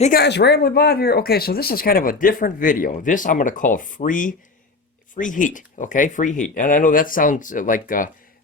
Hey guys, Ramblin Bob here. Okay, so this is kind of a different video. This I'm going to call free heat. Okay, free heat. And I know that sounds like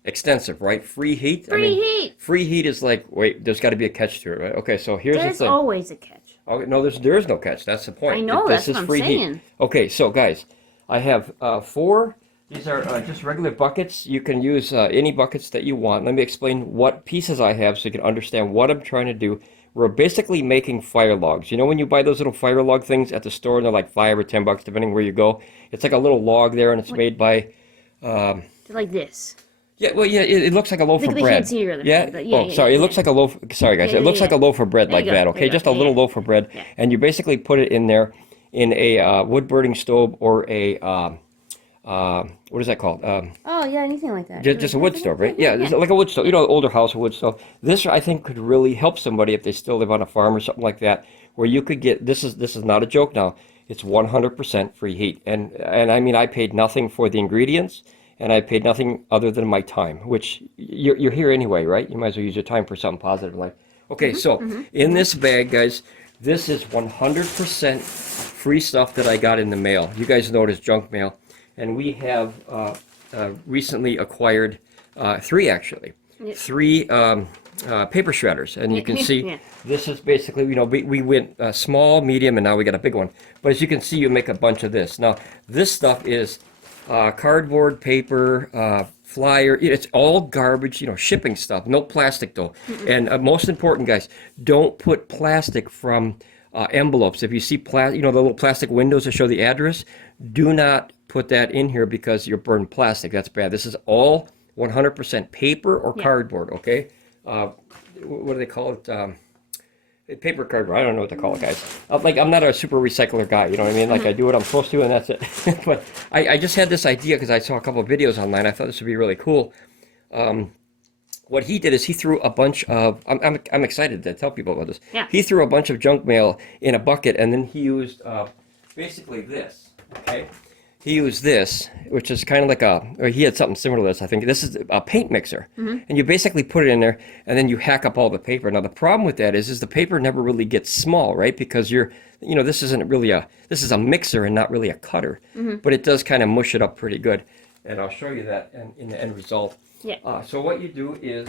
extensive, right? Free heat. Free heat. Free heat is like, wait, there's got to be a catch to it, right? Okay, so here's the There's thing. always a catch. Oh, no, there is no catch. That's the point. I know, This that's is what I'm free saying. heat. Okay, so guys, I have four. These are just regular buckets. You can use any buckets that you want. Let me explain what pieces I have so you can understand what I'm trying to do. We're basically making fire logs. You know when you buy those little fire log things at the store and they're like $5 or $10 depending where you go? It's like a little log there and it's made by... like this. Yeah, well, yeah, it looks like a loaf of bread. Can't see your other yeah? hand, but yeah, oh, sorry, it looks like a loaf... Sorry, guys. It looks like a loaf of bread like that, okay? Just a little loaf of bread. Yeah. And you basically put it in there in a wood-burning stove or a... what is that called? Oh, yeah, anything like that. Just a wood stove, right? Yeah, like a wood stove. You know, older house, a wood stove. This, I think, could really help somebody if they still live on a farm or something like that, where you could get, this is not a joke now, it's 100% free heat. And I mean, I paid nothing for the ingredients, and I paid nothing other than my time, which you're here anyway, right? You might as well use your time for something positive in life. Okay, so in this bag, guys, this is 100% free stuff that I got in the mail. You guys know it as junk mail. And we have recently acquired three, actually. Yep. Three paper shredders. And you can see this is basically, you know, we went small, medium, and now we got a big one. But as you can see, you make a bunch of this. Now, this stuff is cardboard, paper, flyer. It's all garbage, you know, shipping stuff. No plastic, though. And most important, guys, don't put plastic from envelopes. If you see, you know, the little plastic windows that show the address, do not put that in here because you're burning plastic. That's bad. This is all 100% paper or cardboard, okay? What do they call it? Paper cardboard. I don't know what to call it, guys. Like, I'm not a super recycler guy, you know what I mean? Like, I do what I'm supposed to, and that's it. But I just had this idea because I saw a couple of videos online. I thought this would be really cool. What he did is he threw a bunch of, I'm excited to tell people about this. Yeah. He threw a bunch of junk mail in a bucket, and then he used basically this, okay? He used this, which is kind of like or he had something similar to this, I think. This is a paint mixer. And you basically put it in there, and then you hack up all the paper. Now, the problem with that is the paper never really gets small, right? Because you know, this isn't really this is a mixer and not really a cutter. But it does kind of mush it up pretty good. And I'll show you that in the end result. Yeah. So what you do is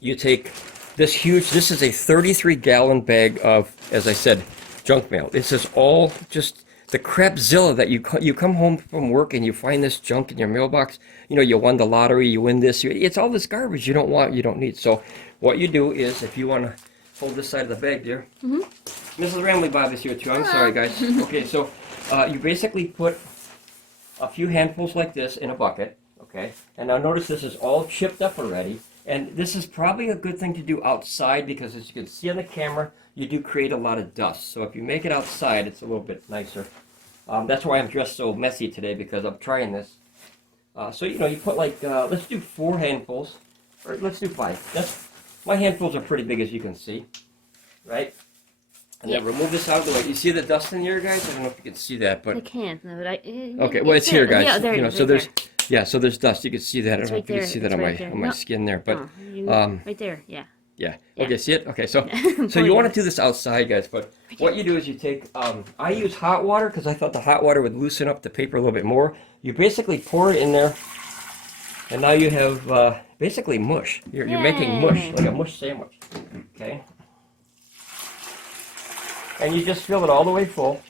you take this is a 33-gallon bag of, as I said, junk mail. This is all just the crapzilla that you come home from work and you find this junk in your mailbox. You know, you won the lottery, you win this. It's all this garbage you don't want, you don't need. So what you do is, if you want to hold this side of the bag there. Mrs. Ramblin Bob is here too. I'm sorry, guys. Okay, so you basically put a few handfuls like this in a bucket. Okay, and now notice this is all chipped up already. And this is probably a good thing to do outside because, as you can see on the camera, you do create a lot of dust. So if you make it outside, it's a little bit nicer. That's why I'm dressed so messy today, because I'm trying this. So, you know, you put like, let's do 4 handfuls, or let's do 5. My handfuls are pretty big, as you can see, right? And then remove this out of the way. You see the dust in here, guys? I don't know if you can see that, but... I can't, no, but okay, well, it's here, guys. Yeah, there, you know, right so there's... there. Yeah, so there's dust. You can see that. I don't know if you can see that on my skin there, but right there, yeah. Yeah. Okay, see it? Okay, so so you want to do this outside, guys, but what you do is you take, I use hot water because I thought the hot water would loosen up the paper a little bit more. You basically pour it in there, and now you have basically mush. You're making mush, like a mush sandwich, okay? And you just fill it all the way full,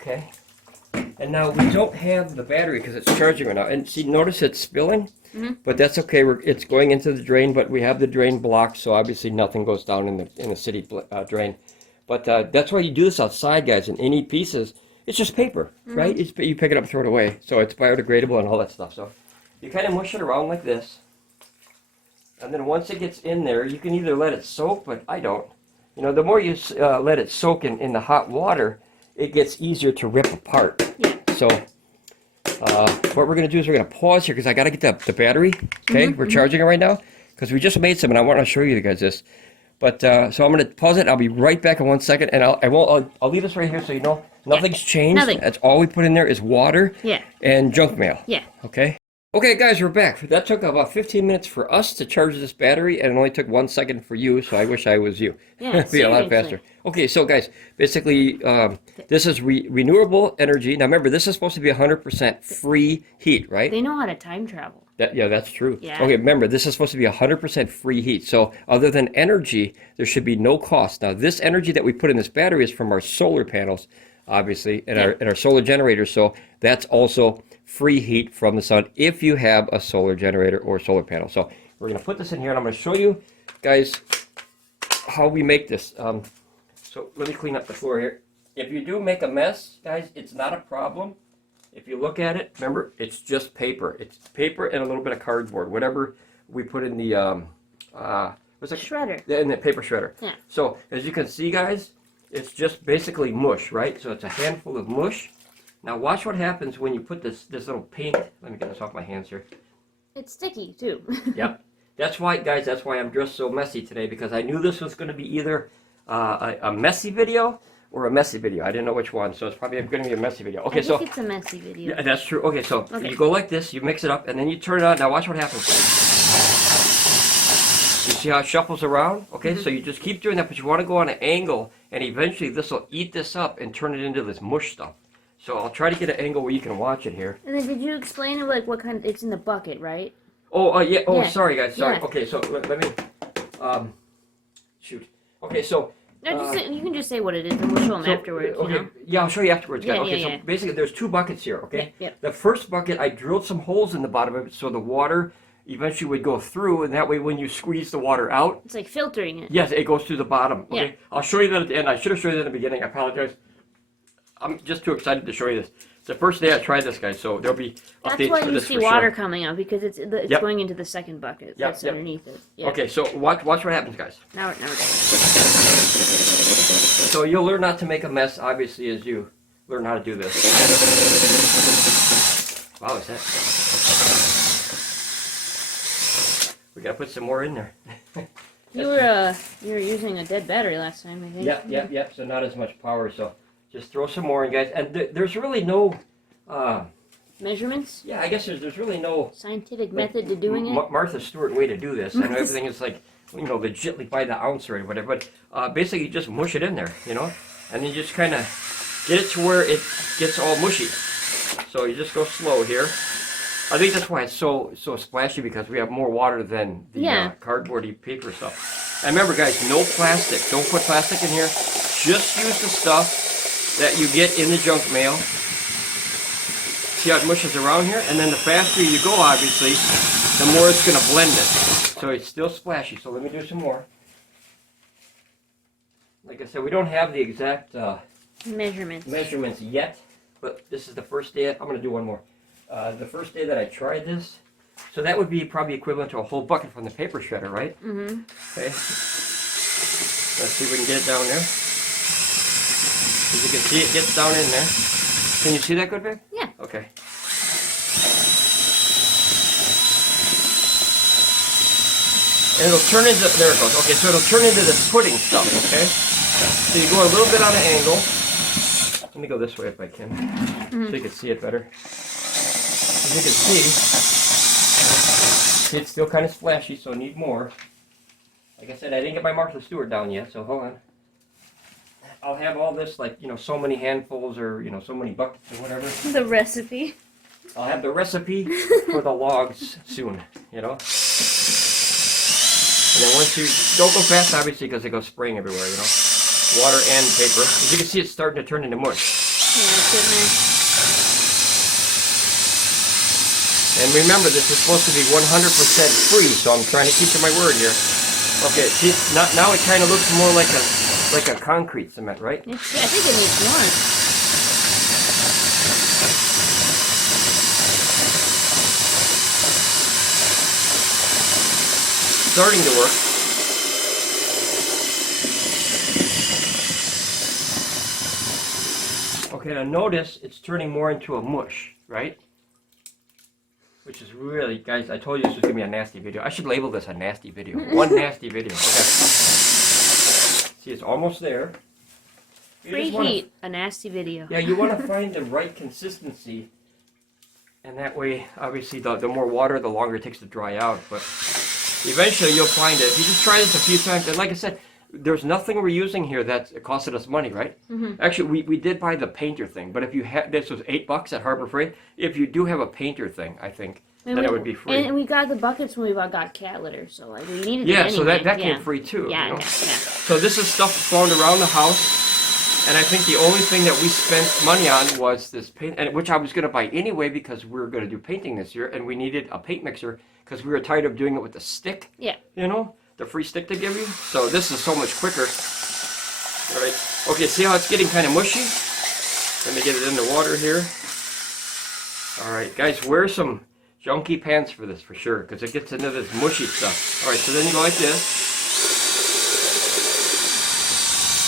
okay? And now we don't have the battery because it's charging right now. And see, notice it's spilling, but that's okay. It's going into the drain, but we have the drain blocked, so obviously nothing goes down in the city drain. But that's why you do this outside, guys. And any pieces, it's just paper, right? You pick it up, throw it away. So it's biodegradable and all that stuff. So you kind of mush it around like this, and then once it gets in there, you can either let it soak, but I don't. You know, the more you let it soak in the hot water, it gets easier to rip apart. Yeah. So what we're going to do is we're going to pause here because I got to get the battery. Okay, we're charging it right now because we just made some, and I want to show you guys this. But so I'm going to pause it. I'll be right back in 1 second, and I'll leave this right here so you know nothing's changed. Nothing. That's all we put in there is water Yeah. and junk mail. Yeah. Okay. Okay, guys, we're back. That took about 15 minutes for us to charge this battery, and it only took 1 second for you, so I wish I was you. Yeah, It'd be a lot seriously. faster. Okay, so guys, basically, this is renewable energy. Now remember, this is supposed to be 100% free heat, right? They know how to time travel. Yeah, that's true. Yeah. Okay, remember, this is supposed to be 100% free heat. So other than energy, there should be no cost. Now, this energy that we put in this battery is from our solar panels, obviously, and our solar generators. So that's also free heat from the sun if you have a solar generator or solar panel. So we're going to put this in here, and I'm going to show you guys how we make this. So let me clean up the floor here. If you do make a mess, guys, it's not a problem. If you look at it, remember, it's just paper. It's paper and a little bit of cardboard, whatever we put in the what's it? Shredder. In the paper shredder. Yeah. So as you can see, guys, it's just basically mush, right? So it's a handful of mush. Now watch what happens when you put this little paint. Let me get this off my hands here. It's sticky too. Yep. That's why, guys. That's why I'm dressed so messy today, because I knew this was going to be either a messy video or a messy video. I didn't know which one, so it's probably going to be a messy video. Okay, I think it's a messy video. Yeah, that's true. Okay, so you go like this, you mix it up, and then you turn it on. Now watch what happens. You see how it shuffles around? Okay, so you just keep doing that, but you want to go on an angle, and eventually this will eat this up and turn it into this mush stuff. So I'll try to get an angle where you can watch it here. And then did you explain like what kind of, it's in the bucket, right? Oh, yeah. Oh, Yeah. sorry, guys. Sorry. Yeah. Okay, so let me, shoot. Okay, so. No, you can just say what it is, and we'll show them afterwards. Okay, You know? yeah, I'll show you afterwards, guys. Yeah, Okay, yeah, so yeah. basically there's 2 buckets here, okay? Yeah, yeah. The first bucket, I drilled some holes in the bottom of it so the water eventually would go through, and that way when you squeeze the water out, It's like filtering it. yes, it goes through the bottom. Okay, Yeah. I'll show you that at the end. I should have shown you that in the beginning. I apologize. I'm just too excited to show you this. It's the first day I tried this, guys, so there'll be updates That's why for you this see for water sure. coming out, because it's Yep. going into the second bucket that's yep. underneath it. Yeah. Okay, so watch what happens, guys. Now we're done. So you'll learn not to make a mess, obviously, as you learn how to do this. Wow, is that? We gotta put some more in there. You were using a dead battery last time, I think. Yep. So not as much power. So just throw some more in, guys. And there's really no. Measurements? Yeah, I guess there's really no Scientific method to doing it? Martha Stewart way to do this. I know everything is like, legitly by the ounce or whatever. But basically, you just mush it in there, and then you just kind of get it to where it gets all mushy. So you just go slow here. I think that's why it's so splashy, because we have more water than the cardboardy paper stuff. And remember, guys, no plastic. Don't put plastic in here. Just use the stuff that you get in the junk mail. See how it mushes around here? And then the faster you go, obviously, the more it's going to blend it. So it's still splashy. So let me do some more. Like I said, we don't have the exact measurements yet, but this is the first day. I'm going to do one more. The first day that I tried this, so that would be probably equivalent to a whole bucket from the paper shredder, right? Mm-hmm. Okay. Let's see if we can get it down there. As you can see, it gets down in there. Can you see that good, babe? Yeah. Okay. And it'll turn into, there it goes. Okay, so it'll turn into this pudding stuff, okay? So you go a little bit on an angle. Let me go this way if I can, so you can see it better. As you can see, it's still kind of splashy, so I need more. Like I said, I didn't get my Martha Stewart down yet, so hold on. I'll have all this, like, so many handfuls or, so many buckets or whatever. The recipe. I'll have the recipe for the logs soon, And then once you, don't go fast, obviously, because it goes spraying everywhere, Water and paper. As you can see, it's starting to turn into mush. Yeah, it's in there. And remember, this is supposed to be 100% free, so I'm trying to keep to my word here. Okay, see, now it kind of looks more like a concrete cement, right? I think it needs more. Starting to work. Okay, now notice it's turning more into a mush, right? Which is really, guys, I told you this was going to be a nasty video. I should label this a nasty video. One nasty video. Okay. See, it's almost there. Free heat, a nasty video. Yeah, you want to find the right consistency And that way, obviously, the more water, the longer it takes to dry out. But eventually, you'll find it. If you just try this a few times, and like I said, there's nothing we're using here that costed us money, right? Actually, we did buy the painter thing, but if you had, this was $8 at Harbor Freight. If you do have a painter thing, I think, then it would be free. And we got the buckets when we got cat litter, so like we needed it Yeah, anyway. so that came free too. Yeah, you know? yeah. So this is stuff found around the house, and I think the only thing that we spent money on was this paint, and which I was going to buy anyway because we were going to do painting this year, and we needed a paint mixer because we were tired of doing it with the stick. Yeah. You know, the free stick they give you. So this is so much quicker. All right. Okay, see how it's getting kind of mushy? Let me get it in the water here. All right, guys, wear some junky pants for this for sure, because it gets into this mushy stuff. All right, so then you go like this.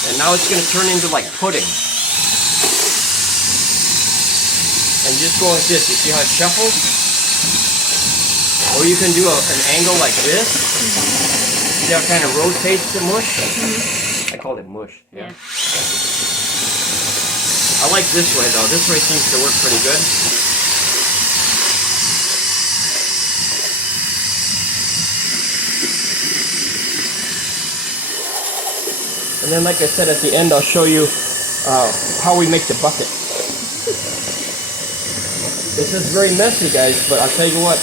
And now it's going to turn into like pudding. And just go like this. You see how it shuffles? Or you can do an angle like this. See how it kind of rotates the mush? I called it mush. Yeah. I like this way though. This way seems to work pretty good. And then, like I said, at the end, I'll show you how we make the bucket. This is very messy, guys, but I'll tell you what.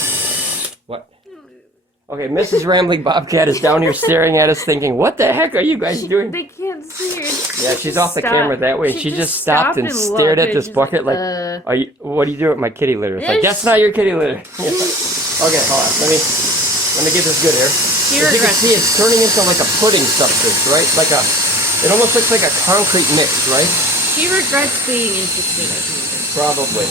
What? Okay, Mrs. Rambling Bobcat is down here staring at us thinking, what the heck are you guys doing? They can't see her. Yeah, she's off the camera that way. She just stopped and stared at this bucket like, what do you do with my kitty litter? It's like, that's not your kitty litter. Okay, hold on. Let me get this good here. As you can see, it's turning into like a pudding substance, right? Like it almost looks like a concrete mix, right? She regrets being interested, I think. Probably.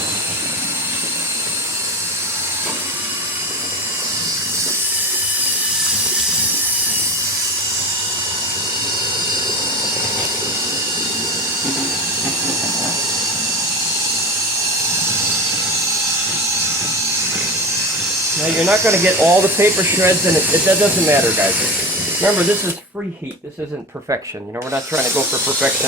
Now you're not going to get all the paper shreds, and that doesn't matter, guys. Remember, this is free heat. This isn't perfection. You know, we're not trying to go for perfection.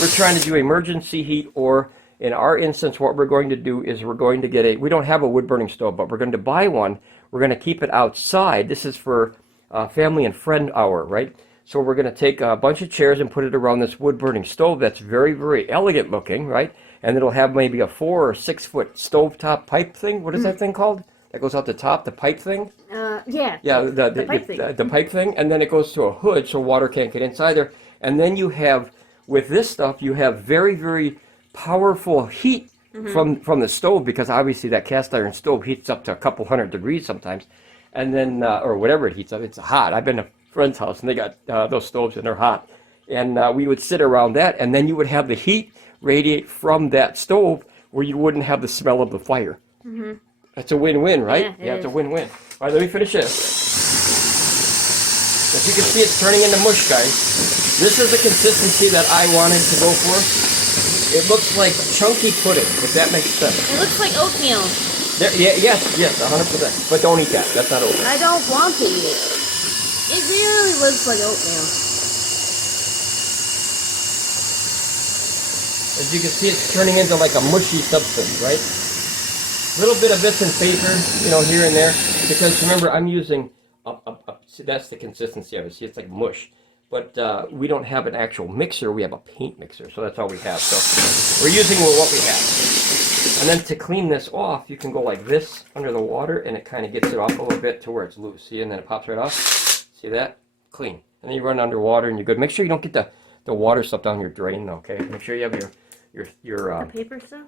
We're trying to do emergency heat, or in our instance, what we're going to do is we're going to get we don't have a wood-burning stove, but we're going to buy one. We're going to keep it outside. This is for family and friend hour, right? So we're going to take a bunch of chairs and put it around this wood-burning stove that's very, very elegant looking, right? And it'll have maybe a 4 or 6 foot stovetop pipe thing. What is that thing called? That goes out the top, the pipe thing? Yeah. Yeah, the pipe thing. And then it goes to a hood so water can't get inside there. And then you have, with this stuff, you have very, very powerful heat from the stove, because obviously that cast iron stove heats up to a couple hundred degrees sometimes. And then, or whatever it heats up, it's hot. I've been to a friend's house and they got those stoves and they're hot. And we would sit around that, and then you would have the heat radiate from that stove where you wouldn't have the smell of the fire. That's a win-win, right? Yeah, it's a win-win. All right, let me finish this. As you can see, it's turning into mush, guys. This is the consistency that I wanted to go for. It looks like chunky pudding, if that makes sense. It looks like oatmeal. Yes, 100%. But don't eat that. That's not oatmeal. I don't want to eat it. It really looks like oatmeal. As you can see, it's turning into like a mushy substance, right? A little bit of bits and paper, you know, here and there. Because remember, I'm using, see, that's the consistency of it. See, it's like mush. But we don't have an actual mixer. We have a paint mixer. So that's all we have. So we're using what we have. And then to clean this off, you can go like this under the water, and it kind of gets it off a little bit to where it's loose. See, and then it pops right off. See that? Clean. And then you run underwater, and you're good. Make sure you don't get the water stuff down your drain, though, okay? Make sure you have your The paper stuff?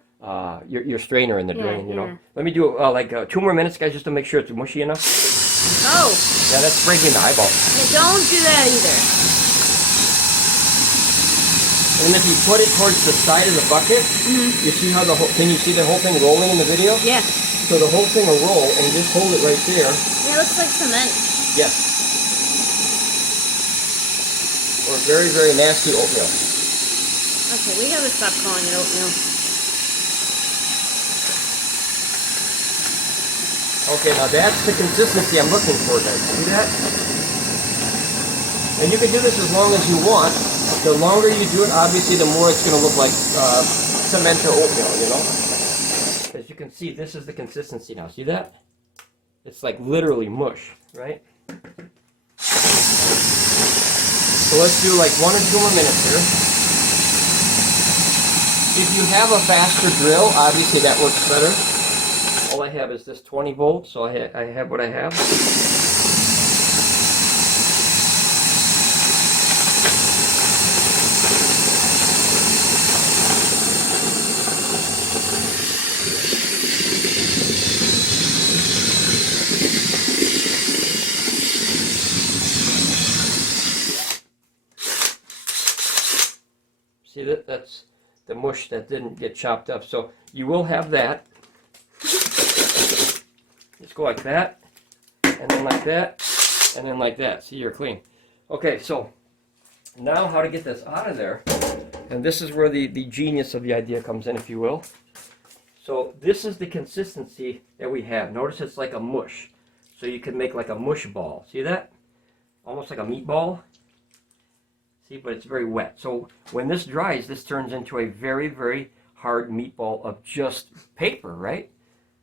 your strainer in the drain, you know. Yeah. Let me do like 2 more minutes, guys, just to make sure it's mushy enough. Oh! Yeah, that's breaking the eyeball. Yeah, don't do that either. And if you put it towards the side of the bucket, you see how can you see the whole thing rolling in the video? Yeah. So the whole thing will roll, and just hold it right there. Yeah, it looks like cement. Yes. Or very, very nasty oatmeal. Okay, we gotta stop calling it oatmeal. Okay, now that's the consistency I'm looking for, guys. See that? And you can do this as long as you want. The longer you do it, obviously, the more it's going to look like cement or oatmeal, you know? as you can see, this is the consistency now. See that? It's like literally mush, right? So let's do like 1 or 2 more minutes here. If you have a faster drill, obviously that works better. All I have is this 20 volts, so I have what I have. See that? That's the mush that didn't get chopped up. So you will have that. Just go like that, and then like that, and then like that. See, you're clean. Okay, so now how to get this out of there. And this is where the genius of the idea comes in, if you will. So this is the consistency that we have. Notice it's like a mush. So you can make like a mush ball. See that? Almost like a meatball. See, but it's very wet. So when this dries, this turns into a very, very hard meatball of just paper, right?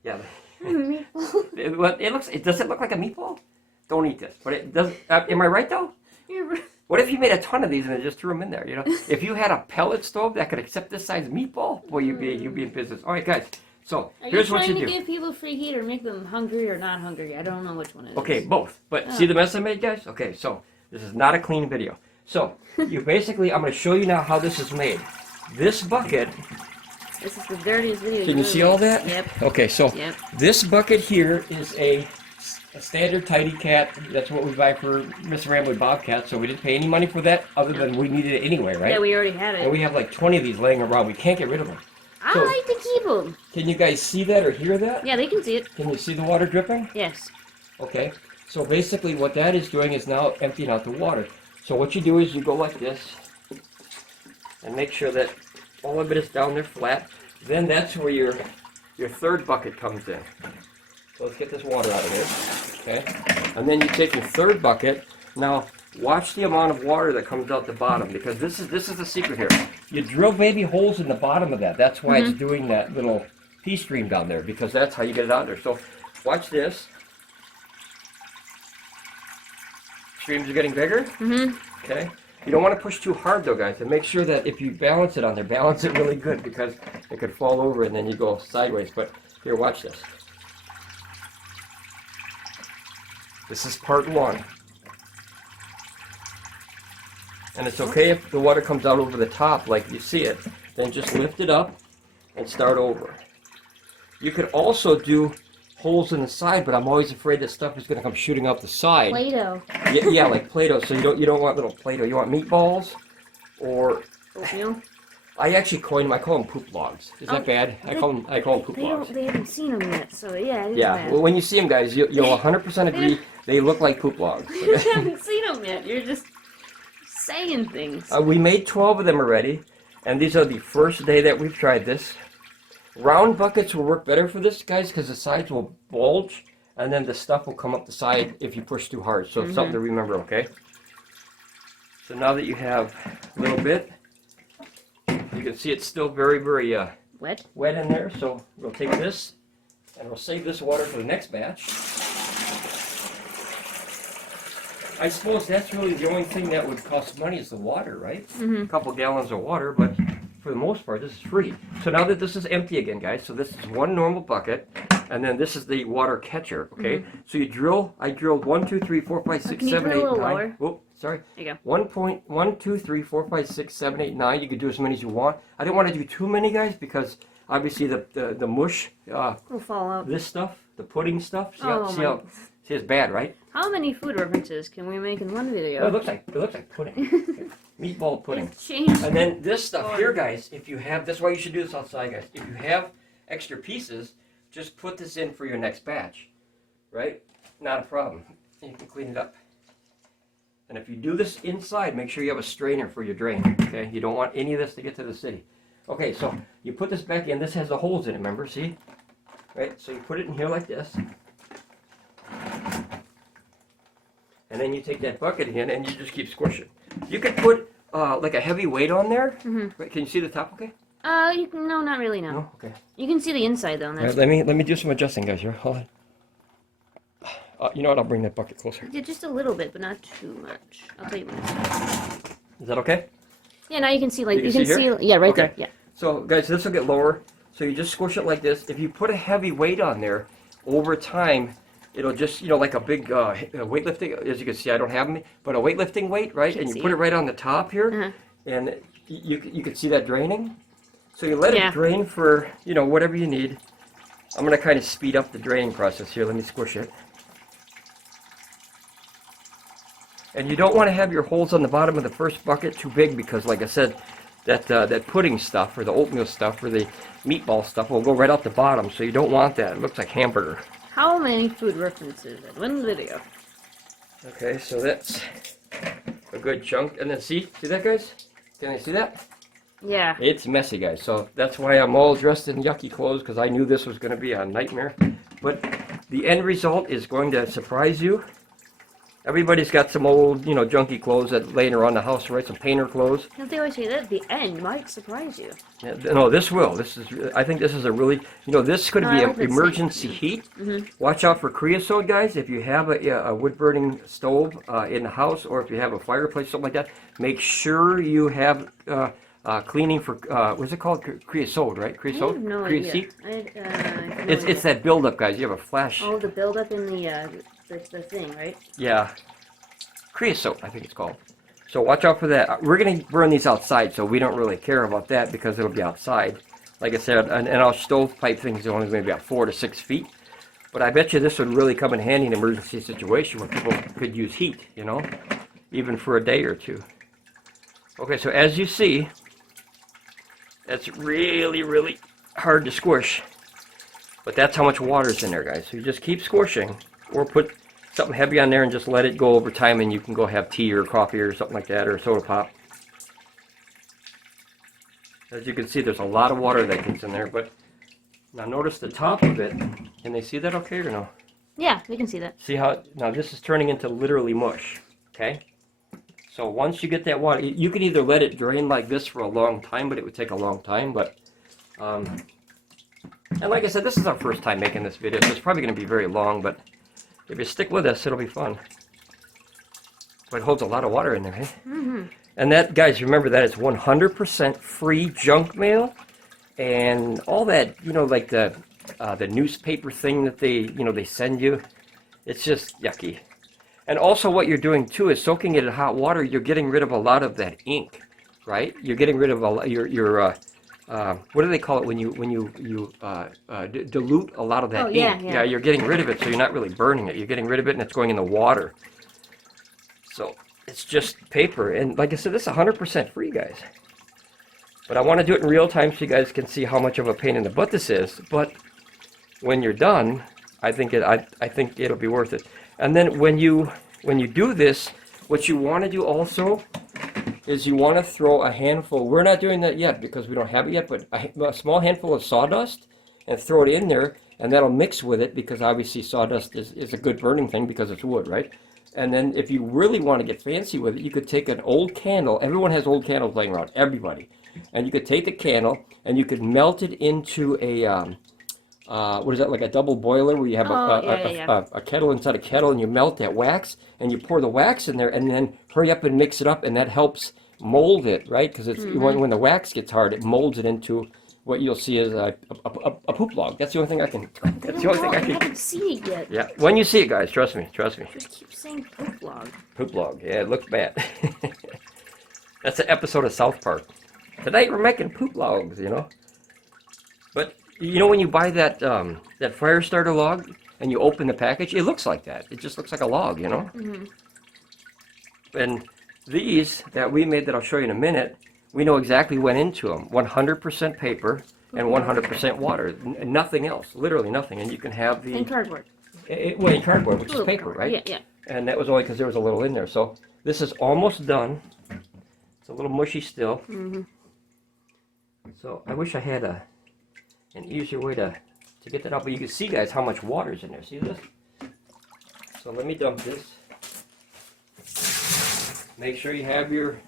Yeah. It doesn't look like a meatball? Don't eat this. But it does. Am I right though? What if you made a ton of these and just threw them in there? You know, if you had a pellet stove that could accept this size meatball, boy, you'd be in business. All right, guys. So here's what you do. Are you trying to give people free heat or make them hungry or not hungry? I don't know which one it is. Okay, both. But see the mess I made, guys? Okay, so this is not a clean video. So you basically, I'm going to show you now how this is made. This bucket. This is the dirtiest video. Can you see all that? Yep. Okay, so this bucket here is a standard Tidy Cat. That's what we buy for Miss Ramblin Bob Cat. So we didn't pay any money for that other than we needed it anyway, right? Yeah, we already had it. And we have like 20 of these laying around. We can't get rid of them. I like to keep them. Can you guys see that or hear that? Yeah, they can see it. Can you see the water dripping? Yes. Okay. So basically what that is doing is now emptying out the water. So what you do is you go like this and make sure that all of it is down there flat. Then that's where your third bucket comes in. So let's get this water out of there. Okay. And then you take your third bucket. Now watch the amount of water that comes out the bottom, because this is the secret here. You drill baby holes in the bottom of that. That's why it's doing that little pea stream down there, because that's how you get it out there. So watch this. Streams are getting bigger. Okay. You don't want to push too hard though, guys, and make sure that if you balance it on there, balance it really good, because it could fall over and then you go sideways. But here, watch this. This is part 1. And it's okay if the water comes out over the top like you see it. Then just lift it up and start over. You could also do holes in the side, but I'm always afraid that stuff is going to come shooting out the side. Play-Doh. Yeah, like Play-Doh. So you don't want little Play-Doh. You want meatballs or oatmeal. I actually coined them. I call them poop logs. Is that bad? I call them poop logs. They haven't seen them yet, so yeah. It is Yeah. bad. Well, when you see them, guys, you'll 100% agree they look like poop logs. You haven't seen them yet. You're just saying things. We made 12 of them already, and these are the first day that we've tried this. Round buckets will work better for this, guys, because the sides will bulge, and then the stuff will come up the side if you push too hard. So it's something to remember, okay? So now that you have a little bit, you can see it's still very, very wet in there. So we'll take this, and we'll save this water for the next batch. I suppose that's really the only thing that would cost money is the water, right? A couple gallons of water, but for the most part, this is free. So now that this is empty again, guys, so this is one normal bucket, and then this is the water catcher, okay? So you drill, I drilled 1, 2, 3, 4, 5, 6, 7, 8, 9. Oh, sorry. There you go. 1, 2, 3, 4, 5, 6, 7, 8, 9. You could do as many as you want. I didn't want to do too many, guys, because obviously the mush, will fall out. this stuff, the pudding stuff, see it's bad, right? How many food references can we make in one video? Oh, it looks like pudding. Meatball pudding. It's changed. And then this stuff here, guys, if you have, that's why you should do this outside, guys. If you have extra pieces, just put this in for your next batch, right? Not a problem. You can clean it up. And if you do this inside, make sure you have a strainer for your drain, okay? You don't want any of this to get to the city. Okay, so you put this back in. This has the holes in it, remember? See? Right? So you put it in here like this. And then you take that bucket in and you just keep squishing. You could put like a heavy weight on there. Right, can you see the top okay? You can, no, not really, no. No? Okay. You can see the inside, though, and All that's... right, let me do some adjusting, guys, here. Hold on. You know what? I'll bring that bucket closer. Yeah, just a little bit, but not too much. I'll tell you when it's... Is that okay? Yeah, now you can see, like, You can see here? yeah, right Okay. there, yeah. So, guys, this will get lower. So you just squish it like this. If you put a heavy weight on there, over time, it'll just, you know, like a big weightlifting, as you can see, I don't have them, but a weightlifting weight, right? And you put it right on the top here, and you can see that draining. So you let it drain for, you know, whatever you need. I'm going to kind of speed up the draining process here. Let me squish it. And you don't want to have your holes on the bottom of the first bucket too big because, like I said, that pudding stuff or the oatmeal stuff or the meatball stuff will go right out the bottom, so you don't want that. It looks like hamburger. How many food references in one video? Okay, so that's a good chunk. And then see that, guys? Can you see that? Yeah. It's messy, guys. So that's why I'm all dressed in yucky clothes, because I knew this was going to be a nightmare. But the end result is going to surprise you. Everybody's got some old, you know, junky clothes that laying around the house, right? Some painter clothes. Don't they always say that? The end might surprise you. Yeah, no, this will. I think this is a really, you know, this could be an emergency heat. Watch out for creosote, guys. If you have a wood-burning stove in the house, or if you have a fireplace, something like that, make sure you have cleaning for, what's it called? Creosote, right? Creosote? I have no idea. idea. It's that buildup, guys. You have a flash. Oh, the buildup in the thing, right? Yeah. Creosote, I think it's called. So watch out for that. We're going to burn these outside, so we don't really care about that because it'll be outside. Like I said, and our stovepipe thing is only maybe about 4 to 6 feet. But I bet you this would really come in handy in an emergency situation where people could use heat, you know, even for a day or two. Okay, so as you see, that's really, really hard to squish. But that's how much water's in there, guys. So you just keep squishing, or put something heavy on there and just let it go over time, and you can go have tea or coffee or something like that, or a soda pop. As you can see, there's a lot of water that gets in there, but now notice the top of it. Can they see that okay or no? Yeah, we can see that. See how, now this is turning into literally mush, okay? So once you get that water, you can either let it drain like this for a long time, but it would take a long time, but, and like I said, this is our first time making this video, so it's probably going to be very long, but if you stick with us, it'll be fun. But it holds a lot of water in there, eh? And that, guys, remember that it's 100% free junk mail, and all that, you know, like the newspaper thing that they, you know, they send you, it's just yucky. And also what you're doing too is soaking it in hot water. You're getting rid of a lot of that ink, right? You're getting rid of a lot, what do they call it when you dilute a lot of that ink? Yeah, you're getting rid of it, so you're not really burning it. You're getting rid of it, and it's going in the water. So it's just paper, and like I said, this is 100% free, guys. But I want to do it in real time so you guys can see how much of a pain in the butt this is. But when you're done, I think it'll be worth it. And then when you do this, what you want to do also is you want to throw a handful. We're not doing that yet because we don't have it yet, but a small handful of sawdust and throw it in there, and that'll mix with it because obviously sawdust is a good burning thing because it's wood, right? And then if you really want to get fancy with it, you could take an old candle. Everyone has old candles laying around, everybody. And you could take the candle and you could melt it into a, what is that, like a double boiler where you have a kettle inside a kettle, and you melt that wax and you pour the wax in there, and then hurry up and mix it up, and that helps mold it, right? Because it's when the wax gets hard, it molds it into what you'll see as a poop log. That's the only thing I can. That's the only thing I can. I haven't seen it yet. Yeah, when you see it, guys, trust me, trust me. Just keep saying poop log. Poop log. Yeah, it looks bad. That's an episode of South Park. Today we're making poop logs, you know. But you know when you buy that that fire starter log and you open the package, it looks like that. It just looks like a log, you know. And these that we made that I'll show you in a minute, we know exactly what went into them. 100% paper and 100% water. Nothing else. Literally nothing. And you can have the... And cardboard. Well, in cardboard, which is paper, right? Yeah, yeah. And that was only because there was a little in there. So this is almost done. It's a little mushy still. So I wish I had an easier way to get that out. But you can see, guys, how much water's in there. See this? So let me dump this. Make sure you have your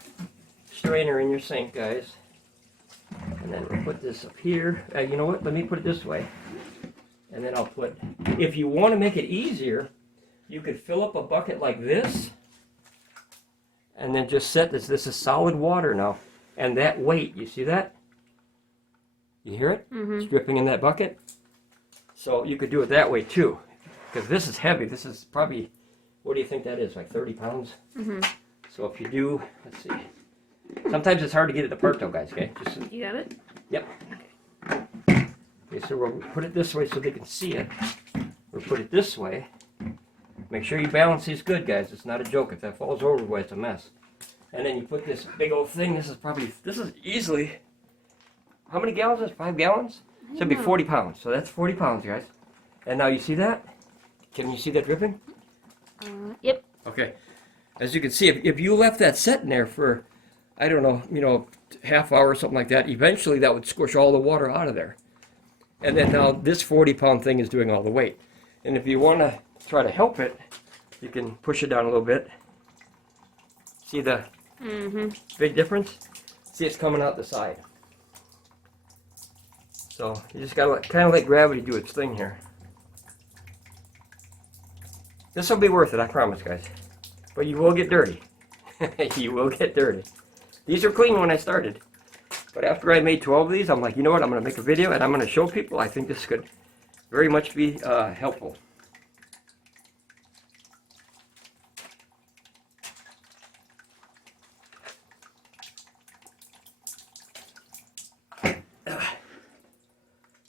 strainer in your sink, guys. And then put this up here. You know what? Let me put it this way. And then I'll put, if you want to make it easier, you could fill up a bucket like this. And then just set this. This is solid water now. And that weight, you see that? You hear it? Mm-hmm. It's dripping in that bucket. So you could do it that way too. Because this is heavy. This is probably, what do you think that is? Like 30 pounds? Mm-hmm. So if you do, let's see. Sometimes it's hard to get it apart though, guys, okay? Just, You got it? yep. Okay, so we'll put it this way so they can see it. We'll put it this way. Make sure you balance these good, guys. It's not a joke. If that falls over, boy, it's a mess. And then you put this big old thing. This is easily, how many gallons is this? 5 gallons? So it'd be 40 pounds. So that's 40 pounds, guys. And now you see that? Can you see that dripping? Yep. Okay. As you can see, if you left that sitting there for, I don't know, half hour or something like that, eventually that would squish all the water out of there. And then now this 40-pound thing is doing all the weight. And if you want to try to help it, you can push it down a little bit. See the big difference? See, it's coming out the side. So you just gotta kind of let gravity do its thing here. This will be worth it, I promise, guys. But you will get dirty. You will get dirty. These are clean when I started. But after I made 12 of these, I'm like, you know what? I'm going to make a video and I'm going to show people. I think this could very much be helpful.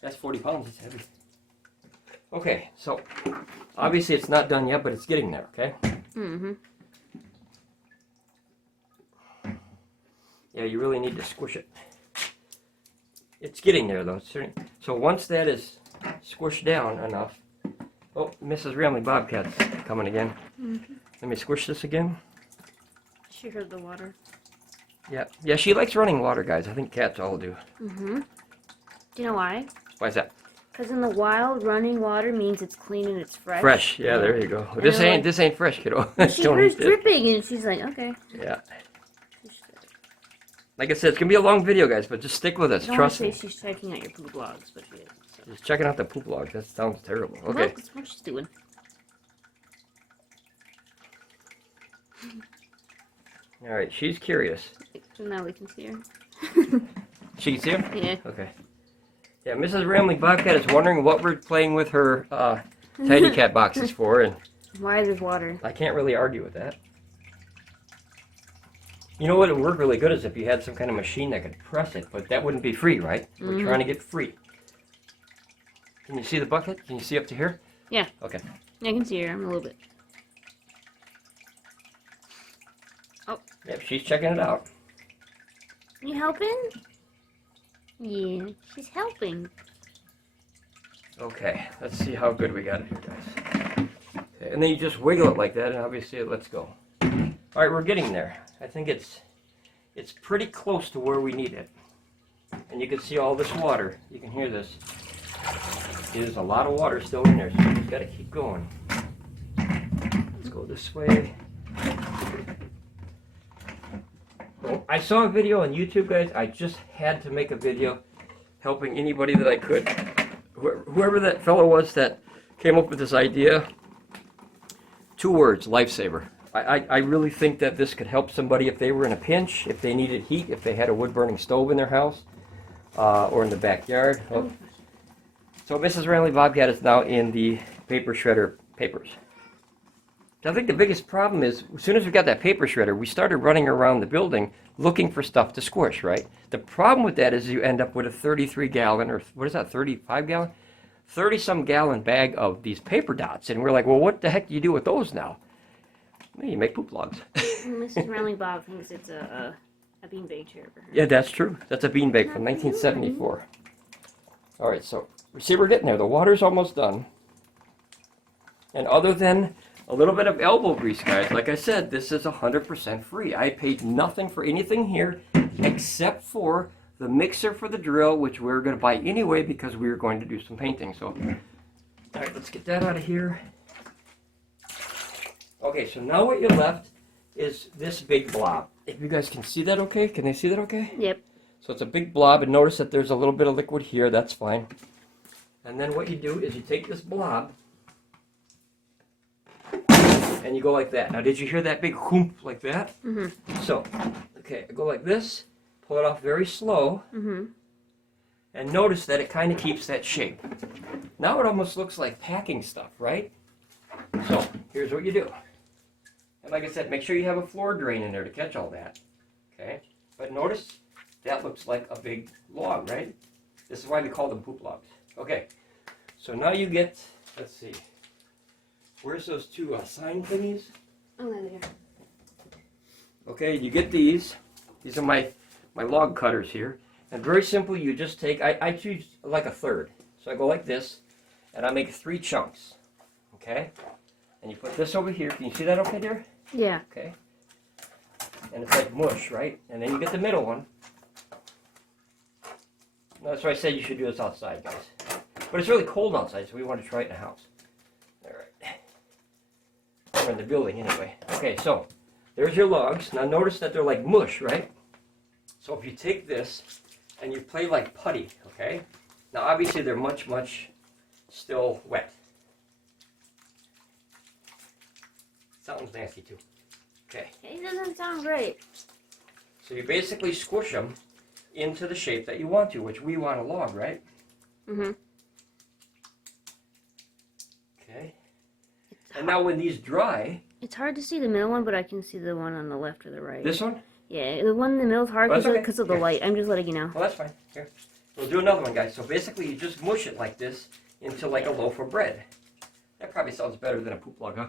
That's 40 pounds. It's heavy. Okay, so obviously it's not done yet, but it's getting there, okay? Mm-hmm. Yeah, you really need to squish it. It's getting there, though. So once that is squished down enough... Oh, Mrs. Ramblin Bobcat's coming again. Mm-hmm. Let me squish this again. She heard the water. Yeah, she likes running water, guys. I think cats all do. Mm-hmm. Do you know why? Why is that? Because in the wild, running water means it's clean and it's fresh. Fresh. Yeah, there you go. This ain't fresh, kiddo. She hears dripping and she's like, okay. Yeah. Like I said, it's gonna be a long video, guys, but just stick with us. Trust me. She's checking out your poop logs, but she is. So. Just checking out the poop logs. That sounds terrible. Okay. Well, that's what she's doing. All right. She's curious. So now we can see her. She can see him? Yeah. Okay. Yeah, Mrs. Ramblin Bobcat is wondering what we're playing with her tiny cat boxes for, and why there's water. I can't really argue with that. You know what would work really good is if you had some kind of machine that could press it, but that wouldn't be free, right? We're trying to get free. Can you see the bucket? Can you see up to here? Yeah. Okay. I can see her. I'm a little bit. Oh. Yep, she's checking it out. You helping? Yeah, she's helping. Okay, let's see how good we got it here, guys. Okay, and then you just wiggle it like that, and obviously it lets go. All right, we're getting there. I think it's pretty close to where we need it. And you can see all this water. You can hear this. There's a lot of water still in there, so you just got to keep going. Let's go this way. Well, I saw a video on YouTube, guys. I just had to make a video helping anybody that I could. Whoever that fellow was that came up with this idea. 2 words, lifesaver. I really think that this could help somebody if they were in a pinch, if they needed heat, if they had a wood-burning stove in their house, or in the backyard. Oh. So Mrs. Ramblin Bobcat is now in the paper shredder papers. I think the biggest problem is, as soon as we got that paper shredder, we started running around the building looking for stuff to squish, right? The problem with that is you end up with a 33-gallon, or what is that, 35-gallon? 30-some gallon bag of these paper dots. And we're like, well, what the heck do you do with those now? Well, you make poop logs. Mrs. Ramblin Bob thinks it's a beanbag chair for her. Yeah, that's true. That's a beanbag from 1974. All right, so see, we're getting there. The water's almost done. And other than a little bit of elbow grease, guys, like I said, this is 100% free. I paid nothing for anything here except for the mixer for the drill, which we're going to buy anyway because we were going to do some painting. So, all right, let's get that out of here. Okay, so now what you're left is this big blob. If you guys can see that okay? Can they see that okay? Yep. So it's a big blob, and notice that there's a little bit of liquid here. That's fine. And then what you do is you take this blob and you go like that. Now, did you hear that big whoomp like that? Mm-hmm. So, okay, I go like this, pull it off very slow, and notice that it kind of keeps that shape. Now it almost looks like packing stuff, right? So, here's what you do. And like I said, make sure you have a floor drain in there to catch all that. Okay? But notice that looks like a big log, right? This is why we call them poop logs. Okay, so now you get, let's see, where's those two sign thingies? Oh, there. Okay, you get these. These are my log cutters here. And very simple, you just take, I choose like a third. So I go like this, and I make 3 chunks. Okay? And you put this over here. Can you see that okay, dear? Yeah. Okay. And it's like mush, right? And then you get the middle one. That's why I said you should do this outside, guys. But it's really cold outside, so we want to try it in the house. All right. Or in the building, anyway. Okay, so there's your logs. Now notice that they're like mush, right? So if you take this and you play like putty, okay? Now obviously they're much, much still wet. Sounds nasty too. Okay. It doesn't sound great. So you basically squish them into the shape that you want to, which we want a log, right? Mm-hmm. Okay. And now when these dry... It's hard to see the middle one, but I can see the one on the left or the right. This one? Yeah, the one in the middle is hard Oh, that's because okay. of the Here. light. I'm just letting you know. Well, that's fine. Here. We'll do another one, guys. So basically you just mush it like this into like a loaf of bread. That probably sounds better than a poop log, huh?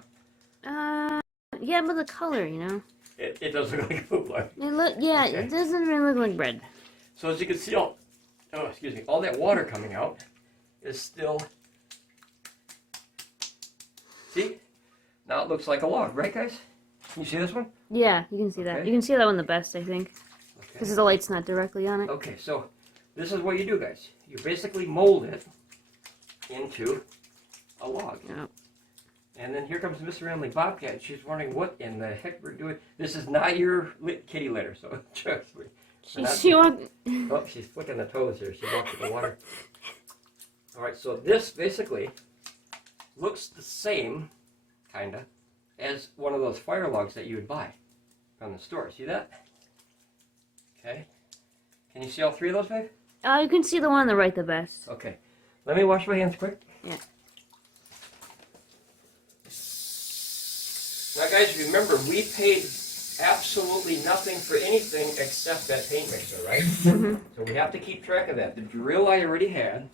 Yeah, but the color, you know. It does look like a poop log. Yeah, Okay. it doesn't really look like bread. So as you can see, all that water coming out is still, see? Now it looks like a log, right, guys? Can you see this one? Yeah, you can see that. Okay. You can see that one the best, I think. Okay. Because the light's not directly on it. Okay, so this is what you do, guys. You basically mold it into a log. Yeah. And then here comes Mr. Ramblin Bobcat. She's wondering what in the heck we're doing. This is not your kitty litter, so trust me. She walked... Oh, she's flicking the toes here. She walked in the water. All right, so this basically looks the same, kind of, as one of those fire logs that you would buy from the store. See that? Okay. Can you see all 3 of those, babe? You can see the one on the right the best. Okay. Let me wash my hands quick. Yeah. Now, guys, remember, we paid absolutely nothing for anything except that paint mixer, right? Mm-hmm. So we have to keep track of that. The drill I already had.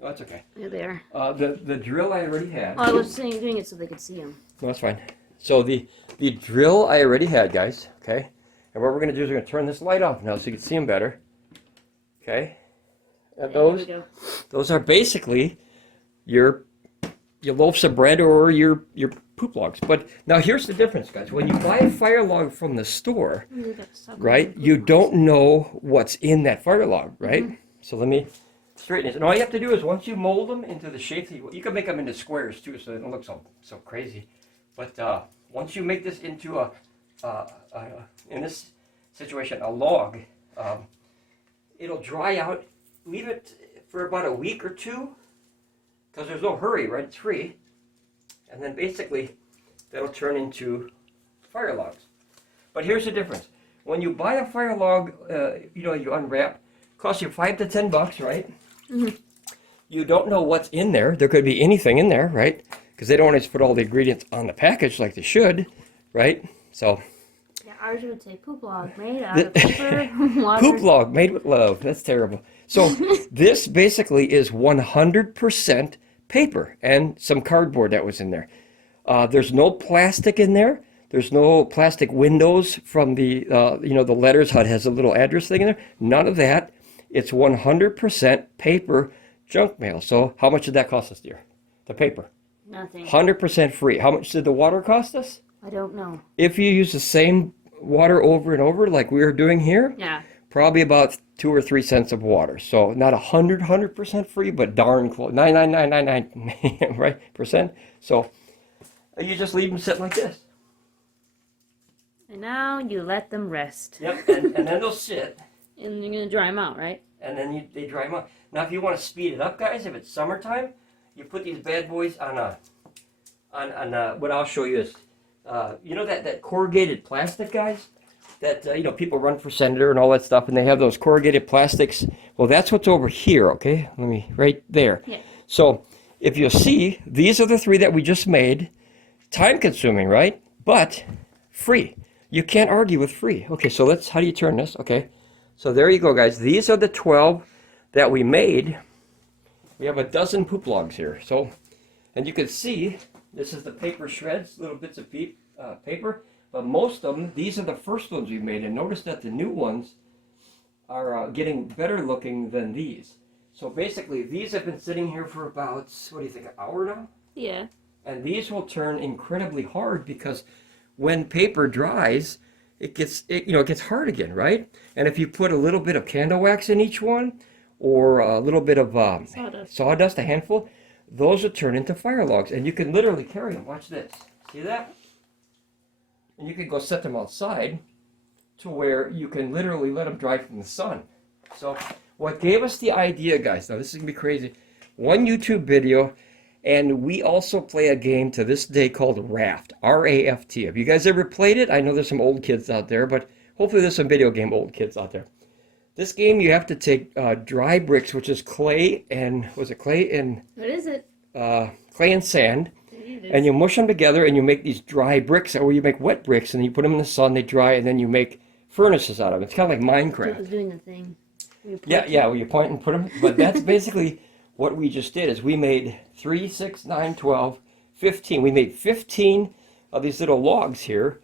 Oh, that's okay. Yeah, they are. The drill I already had. Oh, I was doing it so they could see them. No, that's fine. So the drill I already had, guys, okay? And what we're going to do is we're going to turn this light off now so you can see them better. Okay? And those are basically your loaves of bread or your poop logs. But now here's the difference, guys. When you buy a fire log from the store, right, you don't know what's in that fire log, right? Mm-hmm. So let me straighten this. And all you have to do is once you mold them into the shape that you can make them into squares too, so they don't look so crazy. But once you make this into in this situation, a log, it'll dry out. Leave it for about a week or 2, because there's no hurry, right? It's free. And then basically, that'll turn into fire logs. But here's the difference. When you buy a fire log, you unwrap, it costs you $5 to $10, right? Mm-hmm. You don't know what's in there. There could be anything in there, right? Because they don't always put all the ingredients on the package like they should, right? So. Yeah, ours would say poop log made out of paper, water. Poop log made with love. That's terrible. So this basically is 100% paper and some cardboard that was in there. There's no plastic in there. There's no plastic windows from the the letters, how it has a little address thing in there. None of that. It's 100% paper junk mail. So how much did that cost us, dear? The paper. Nothing. 100% free. How much did the water cost us? I don't know. If you use the same water over and over like we are doing here, yeah, probably about 2 or 3 cents of water. So not 100% free, but darn close. 99.99 right percent. So you just leave them sitting like this. And now you let them rest. Yep, and then they'll sit And you're gonna dry them out, right? And then they dry them out. Now, if you want to speed it up, guys, if it's summertime, you put these bad boys on what I'll show you is, you know that corrugated plastic, guys? That, people run for senator and all that stuff, and they have those corrugated plastics. Well, that's what's over here, okay? Right there. Yeah. So, if you'll see, these are the 3 that we just made. Time consuming, right? But free. You can't argue with free. Okay, so how do you turn this? Okay. So there you go, guys. These are the 12 that we made. We have a dozen poop logs here. So, and you can see, this is the paper shreds, little bits of paper. But most of them, these are the first ones we made. And notice that the new ones are getting better looking than these. So basically, these have been sitting here for about, what do you think, an hour now? Yeah. And these will turn incredibly hard because when paper dries, it gets hard again, right? And if you put a little bit of candle wax in each one, or a little bit of sawdust, a handful, those will turn into fire logs, and you can literally carry them. Watch this. See that? And you can go set them outside to where you can literally let them dry from the sun. So what gave us the idea, guys, now this is going to be crazy, one YouTube video, and we also play a game to this day called Raft, R-A-F-T. Have you guys ever played it? I know there's some old kids out there, but hopefully there's some video game old kids out there. This game, you have to take dry bricks, which is clay and, What is it? Clay and sand, and you mush them together and you make these dry bricks, or you make wet bricks, and you put them in the sun, they dry, and then you make furnaces out of them. It's kind of like Minecraft. Was doing the thing. Yeah, where you point and put them, but that's basically what we just did, is we made 3, 6, 9, 12, 15. We made 15 of these little logs here,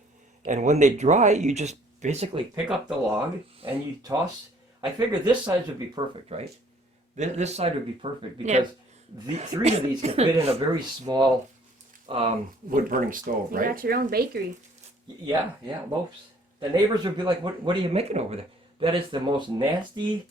and when they dry, you just basically pick up the log and you toss. I figured this size would be perfect, right? This side would be perfect because the 3 of these can fit in a very small wood-burning stove, right? You got your own bakery. Yeah, loaves. The neighbors would be like, what are you making over there? That is the most nasty,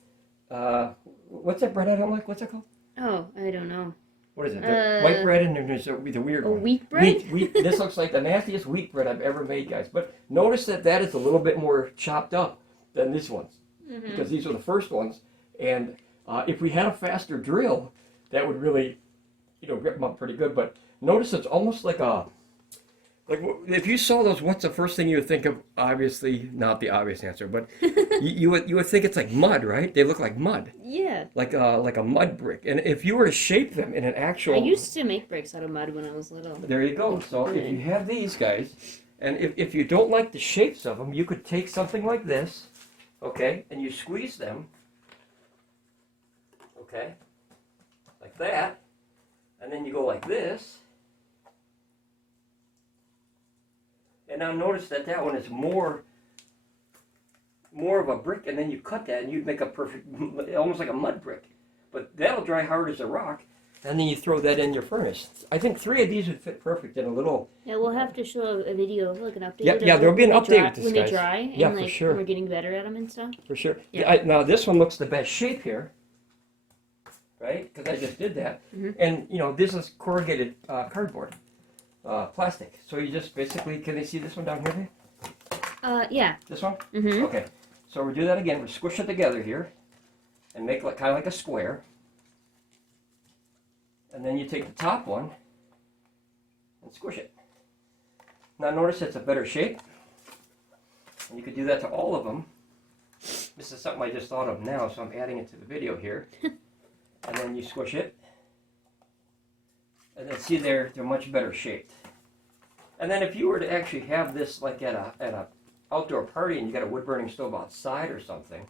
what's that bread I don't like? What's that called? Oh, I don't know. What is it? The white bread, and there's the weird one. Wheat bread? Wheat. This looks like the nastiest wheat bread I've ever made, guys. But notice that is a little bit more chopped up than this one's. Because these are the first ones. And if we had a faster drill, that would really, grip them up pretty good. But notice it's almost like if you saw those, what's the first thing you would think of? Obviously, not the obvious answer, but you would think it's like mud, right? They look like mud. Yeah. Like a mud brick. And if you were to shape them in an actual... I used to make bricks out of mud when I was little. There you go. So if you have these guys, and if you don't like the shapes of them, you could take something like this, okay, and you squeeze them, okay, like that, and then you go like this. And now notice that one is more of a brick, and then you cut that and you'd make a perfect, almost like a mud brick. But that'll dry hard as a rock, and then you throw that in your furnace. I think 3 of these would fit perfect in a little... Yeah, we'll have to show a video, like an update. Yeah, there'll be an update with this, when guys. they dry, and yeah, for sure. we're getting better at them and stuff. For sure. Yeah. Now this one looks the best shape here, right? Because I just did that. And, this is corrugated cardboard. Plastic. So you just basically, can they see this one down here? Yeah. This one? Okay. So we do that again. We squish it together here and make kind of like a square. And then you take the top one and squish it. Now notice it's a better shape. And you could do that to all of them. This is something I just thought of now, so I'm adding it to the video here. And then you squish it. And then see they're much better shaped. And then if you were to actually have this like at a outdoor party and you got a wood burning stove outside or something,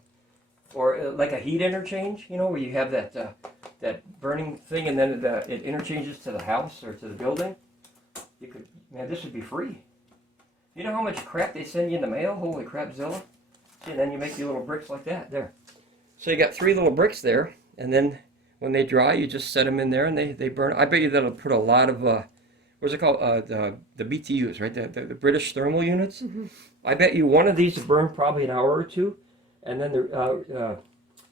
or like a heat interchange, where you have that burning thing and then it interchanges to the house or to the building, this would be free. You know how much crap they send you in the mail? Holy crapzilla. See, and then you make your little bricks like that there. So you got 3 little bricks there, and then when they dry, you just set them in there and they burn. I bet you that'll put a lot of, what's it called? The BTUs, right? The British thermal units. I bet you one of these will burn probably an hour or 2. And then the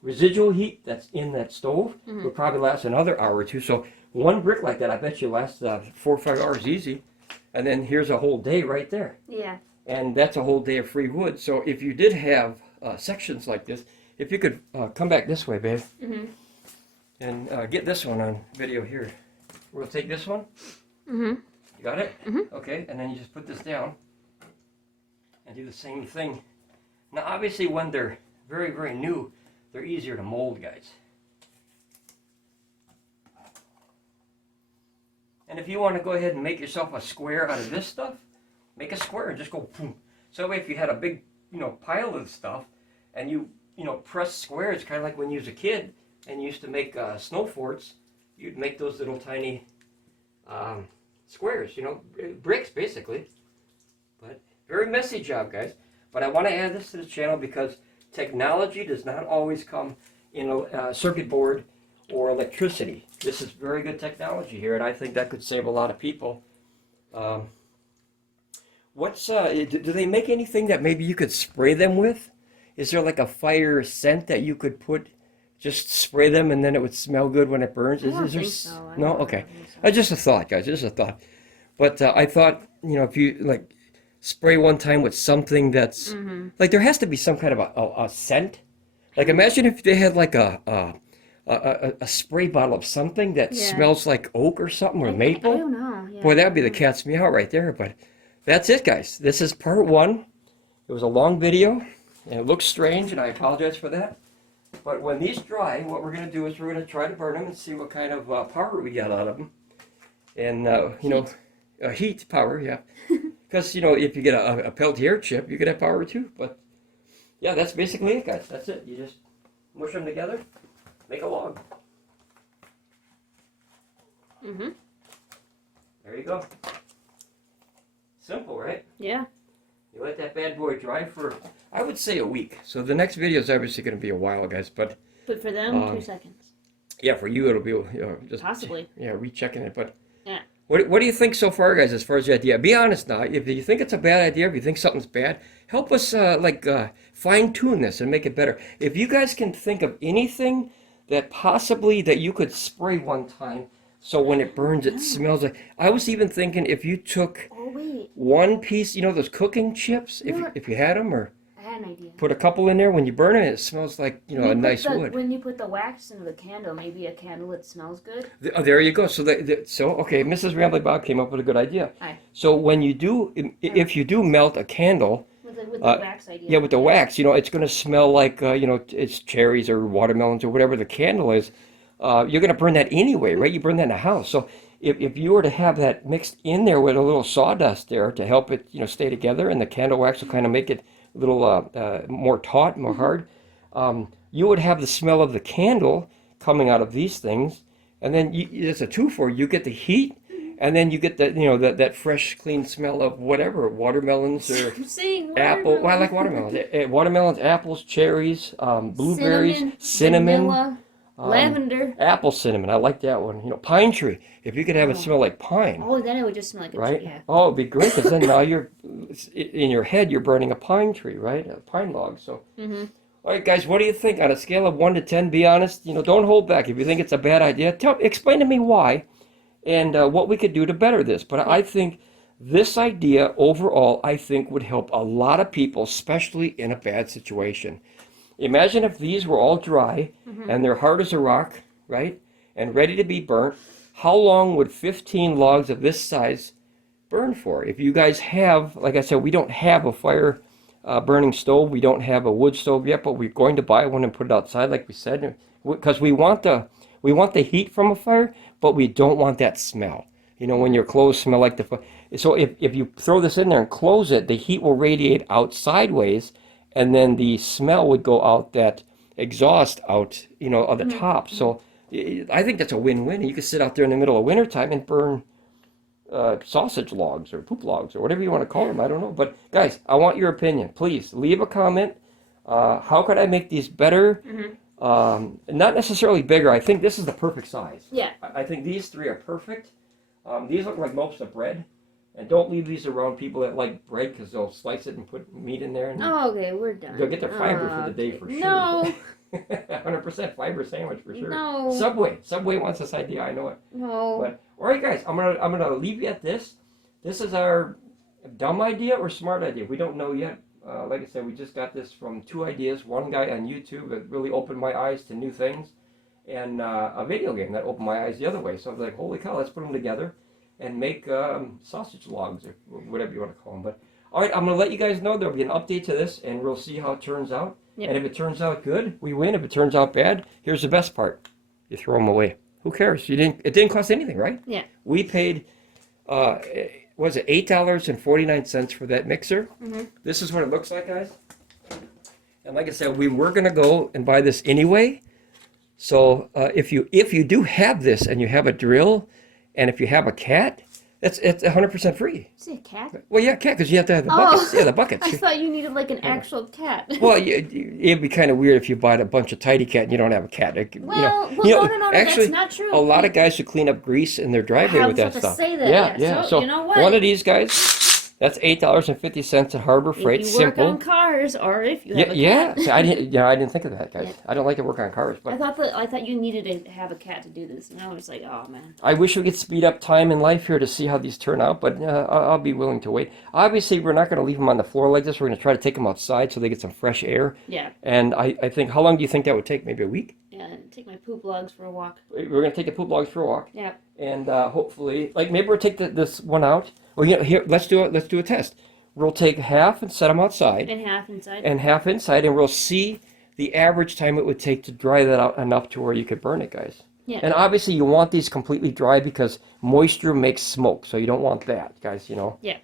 residual heat that's in that stove will probably last another hour or 2. So one brick like that, I bet you lasts 4 or 5 hours easy. And then here's a whole day right there. Yeah. And that's a whole day of free wood. So if you did have sections like this, if you could come back this way, babe, Mm-hmm. and get this one on video here. We'll take this one. Mm-hmm. You got it? Mhm. Okay, and then you just put this down and do the same thing. Now, obviously, when they're very, very new, they're easier to mold, guys. And if you want to go ahead and make yourself a square out of this stuff, make a square and just go boom. So that way, if you had a big, pile of stuff, and you press squares, kind of like when you was a kid and you used to make snow forts, you'd make those little tiny squares, bricks basically. But very messy job, guys. But I want to add this to the channel because technology does not always come in a circuit board or electricity. This is very good technology here, and I think that could save a lot of people. Do they make anything that maybe you could spray them with? Is there like a fire scent that you could just spray them and then it would smell good when it burns? I don't Is there think so. No? Okay. Just a thought, guys. Just a thought. But I thought, if you spray one time with something that's like there has to be some kind of a scent. Like imagine if they had like a spray bottle of something that smells like oak or something or maple. I don't know. Yeah, Boy, that would be the cat's meow right there. But that's it, guys. This is part 1. It was a long video, and it looks strange, and I apologize for that. But when these dry, what we're going to do is we're going to try to burn them and see what kind of power we got out of them. And, heat power, yeah. Because, if you get a Peltier chip, you could have power too. But, yeah, that's basically it, guys. That's it. You just mush them together, make a log. Mm-hmm. There you go. Simple, right? Yeah. You let that bad boy dry for, I would say, a week. So the next video is obviously going to be a while, guys. But for them, 2 seconds. Yeah, for you it'll be just Possibly. Yeah, rechecking it. But yeah. What do you think so far, guys? As far as the idea, be honest now. If you think it's a bad idea, if you think something's bad, help us fine tune this and make it better. If you guys can think of anything that possibly that you could spray one time, so when it burns, it smells like. I was even thinking if you took one piece, those cooking chips, if you had them, or I had an idea. Put a couple in there. When you burn it, it smells like a nice wood. When you put the wax into the candle, maybe a candle that smells good. There you go. So okay, Mrs. Ramblin Bob came up with a good idea. Hi. So when you do, if you do melt a candle. With the wax idea. Yeah, with the wax, it's going to smell like, it's cherries or watermelons or whatever the candle is. You're going to burn that anyway, right? You burn that in the house. So if you were to have that mixed in there with a little sawdust there to help it, stay together, and the candle wax will kind of make it a little more taut, more hard, you would have the smell of the candle coming out of these things. And then it's a two-for. You get the heat, and then you get that fresh, clean smell of whatever, watermelons or apple. Well, I like watermelons. Watermelons, apples, cherries, blueberries, cinnamon, vanilla, lavender. Apple cinnamon. I like that one. Pine tree. If you could have it smell like pine. Oh, then it would just smell like a right? tree. Yeah. Oh, it'd be great because then now you're in your head. You're burning a pine tree, right? A pine log. So. Mm-hmm. All right, guys, what do you think? On a scale of 1 to 10, be honest. Don't hold back. If you think it's a bad idea, explain to me why. And what we could do to better this. But I think this idea overall, I think would help a lot of people, especially in a bad situation. Imagine if these were all dry and they're hard as a rock, right? And ready to be burnt. How long would 15 logs of this size burn for? If you guys have, like I said, we don't have a fire burning stove. We don't have a wood stove yet, but we're going to buy one and put it outside, like we said, because we want the heat from a fire, but we don't want that smell. When your clothes smell like the fire. So if you throw this in there and close it, the heat will radiate out sideways, and then the smell would go out that exhaust out, of the top. So I think that's a win-win. You could sit out there in the middle of wintertime and burn sausage logs or poop logs or whatever you want to call them. I don't know. But guys, I want your opinion. Please leave a comment. How could I make these better? Not necessarily bigger. I think this is the perfect size. Yeah. I think these 3 are perfect. These look like loaves of bread. And don't leave these around people that like bread because they'll slice it and put meat in there. And okay, we're done. They'll get their fiber for the day for sure. No. 100% fiber sandwich for sure. No. Subway wants this idea. I know it. No. But all right, guys, I'm gonna leave you at this. This is our dumb idea or smart idea. We don't know yet. Like I said, we just got this from two ideas. One guy on YouTube that really opened my eyes to new things, and a video game that opened my eyes the other way. So I was like, holy cow, let's put them together and make sausage logs or whatever you want to call them. But all right, I'm going to let you guys know there'll be an update to this, and we'll see how it turns out. Yep. And if it turns out good, we win. If it turns out bad, here's the best part: you throw them away. Who cares? It didn't cost anything, right? Yeah. We paid, was it $8.49 for that mixer? Mm-hmm. This is what it looks like, guys. And like I said, we were gonna go and buy this anyway. So if you do have this and you have a drill, and if you have a cat, it's 100% free. Is it a cat? Well, yeah, cat, because you have to have the buckets. Yeah, the buckets. I thought you needed like an actual cat. Well, it'd be kind of weird if you bought a bunch of tidy cat and you don't have a cat. No, actually, that's not true. A lot of guys who clean up grease in their driveway with that stuff. Say that. Yeah. So, you know what? One of these guys, that's $8.50 at Harbor Freight. If you work Simple. on cars, or if you have a cat. Yeah. See, I didn't think of that, guys. Yeah. I don't like to work on cars, but I thought you needed to have a cat to do this, and I was like, oh man. I wish we could speed up time in life here to see how these turn out, but I'll be willing to wait. Obviously, we're not going to leave them on the floor like this. We're going to try to take them outside so they get some fresh air. Yeah. And I think, how long do you think that would take? Maybe a week? Yeah, take my poop logs for a walk. We're going to take the poop logs for a walk. Yeah. And hopefully, like maybe we'll take this one out. Well, here, let's do a test. We'll take half and set them outside. And half inside. And half inside, and we'll see the average time it would take to dry that out enough to where you could burn it, guys. Yeah. And obviously, you want these completely dry because moisture makes smoke, so you don't want that, guys. Yeah.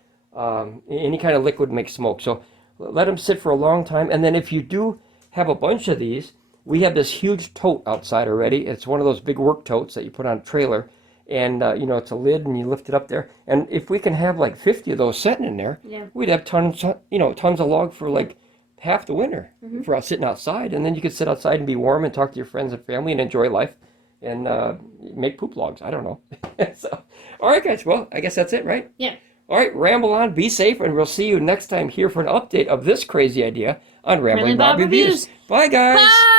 Any kind of liquid makes smoke, so let them sit for a long time. And then if you do have a bunch of these, we have this huge tote outside already. It's one of those big work totes that you put on a trailer. And, it's a lid, and you lift it up there. And if we can have, like, 50 of those sitting in there, Yeah. we'd have tons of log for, like, half the winter for us sitting outside. And then you could sit outside and be warm and talk to your friends and family and enjoy life and make poop logs. I don't know. So, all right, guys. Well, I guess that's it, right? Yeah. All right, ramble on, be safe, and we'll see you next time here for an update of this crazy idea on Ramblin Ramblin' Bob Bob Reviews. Reviews. Bye, guys. Bye!